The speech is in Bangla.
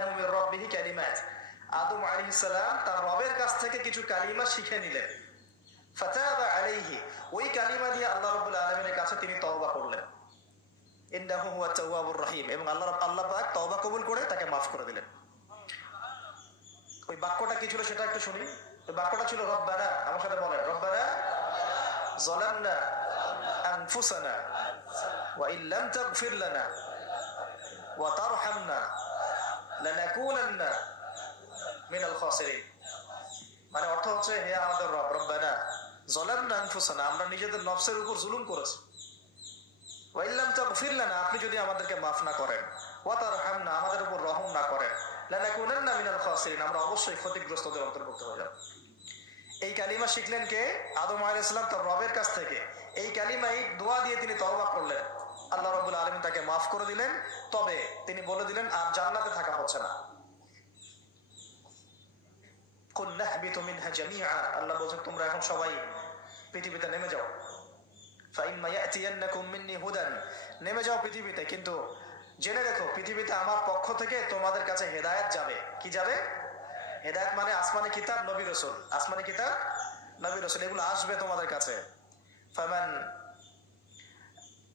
আদামু মির রাব্বিহি কালিমাত, আদম আলাইহিস সালাম তার রবের কাছ থেকে কিছু কালিমা শিখে নিলেন। ফাতাবা আলাইহি, ওই কালিমা দিয়ে আল্লাহ রাব্বুল আলামিনের কাছে তিনি তওবা করলেন। ইন্নাহু হুয়াত তাওয়াবুর রহিম, এবং আল্লাহ পাক তওবা কবুল করে তাকে মাফ করে দিলেন। ওই বাক্যটা কি ছিল সেটা একটু শুনি। ওই বাক্যটা ছিল রব্বানা, আমার সাথে বলেন, রব্বানা যালামনা আনফুসানা ওয়া ইল্লাম তাগফির লানা ওয়া তারহামনা লানাকুনান্না মিনাল খাসিরিন। মানে অর্থ হচ্ছে, হে আমাদের রব, রব্বানা যালামনা আনফুসানা, আমরা নিজেদের নফসের উপর জুলুম করেছি, ওয়া ইল্লাম তাগফির লানা, আপনি যদি আমাদেরকে মাফ না করেন, ওয়া তারহামনা, আমাদের উপর রহম না করেন, লানাকুনান্না মিনাল খাসিরিন, আমরা অবশ্যই ক্ষতিগ্রস্তদের অন্তর্ভুক্ত হয়ে যাব। এই কালিমা শিখলেন কে? আদম আলাইহিস সালাম তার রবের কাছ থেকে। এই কালিমাই দোয়া দিয়ে তিনি তওবা করলেন, আল্লাহ রাব্বুল আলামিন তাকে মাফ করে দিলেন। তবে তিনি বলে দিলেন আর জান্নাতে থাকা হচ্ছে না। কুল নাহবিতু মিনহা জামিআ, আল্লাহ বলেন তোমরা এখন সবাই পৃথিবীতে নেমে যাও। ফাইম্মা ইয়াতিয়ান্নাকুম মিন্নি হুদান, নেমে যাও পৃথিবীতে, কিন্তু জেনে রেখো পৃথিবীতে আমার পক্ষ থেকে তোমাদের কাছে হেদায়েত যাবে। কি যাবে? হেদায়েত মানে আসমানি কিতাব, নবী রাসূল। আসমানি কিতাব, নবী রাসূল, এগুলো আসবে তোমাদের কাছে। ফামান